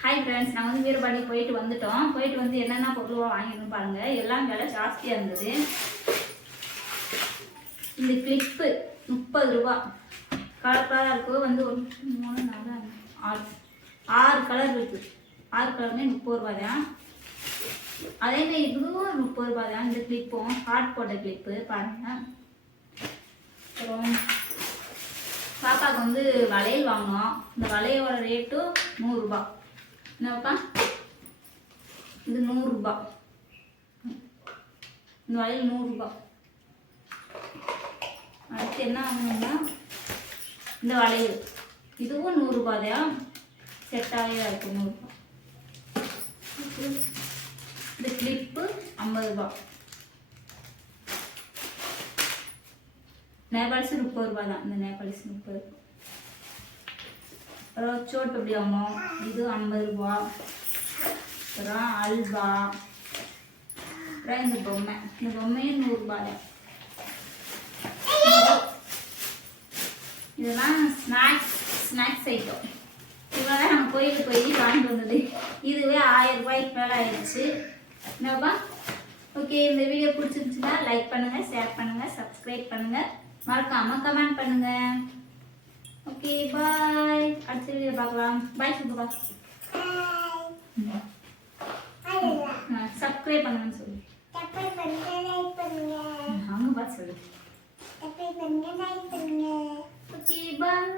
Hi friends நான் வந்து வீரபாடி போயிட்டு வந்துட்டோம். போயிட்டு வந்து என்னென்ன பொருள் வாங்கிடணும் பாருங்கள் எல்லாம் விலை ஜாஸ்தியாக இருந்தது. இந்த கிளிப்பு முப்பது ரூபா. கலர் கலராக இருக்கும் வந்து ஒரு மூணு நாலு ஆறு. ஆறு கலர் இருக்குது ஆறு கலருமே முப்பது ரூபா தான். அதேமாரி இதுவும் முப்பது ரூபா தான் இந்த கிளிப்பும் ஹார்ட் போட்ட கிளிப்பு பாருங்கள் அப்புறம் பாப்பாவுக்கு வந்து வளையல் வாங்கினோம். இந்த வளையலோட ரேட்டும் நூறுரூபா என்னப்பா? இது நூறுரூபா இந்த வளையல் நூறுரூபா அடுத்து என்ன வாங்கணும்னா இந்த வளையல். இதுவும் நூறுரூபா தான் செட்டாகவே இருக்கும் நூறுரூபா இந்த கிளிப்பு ஐம்பது ரூபா நேபாளிஸ் முப்பது ரூபா தான் இந்த நேபாளிஸ் முப்பது ரூபா சோட்டு எப்படி வாங்கணும் இது ஐம்பது ரூபா. அப்புறம் அல்வா. அப்புறம் இந்த பொம்மை. இந்த பொம்மையும் நூறுரூபா தான் இதெல்லாம் ஸ்நாக்ஸ் ஸ்நாக்ஸ் ஐட்டம் இவ்வளோ தான் நம்ம கோயிலுக்கு போய் வாங்கிட்டு வந்தது. இதுவே ஆயிரம் ரூபாய்க்கு மேலே ஆயிடுச்சு. என்னப்பா? ஓகே இந்த வீடியோ பிடிச்சிருந்துச்சுன்னா லைக் பண்ணுங்கள் ஷேர் பண்ணுங்கள் சப்ஸ்கிரைப் பண்ணுங்கள் மறக்காமல் கமெண்ட் பண்ணுங்கள் பண்ணுங்க ஓகே பாய் அடுத்த வீடியோ பார்க்கலாம் பாய் சுபா சப்ஸ்கிரைப் பண்ணுங்கன்னு சொல்லு. அவங்க பார்த்து சொல்லு. Okay bye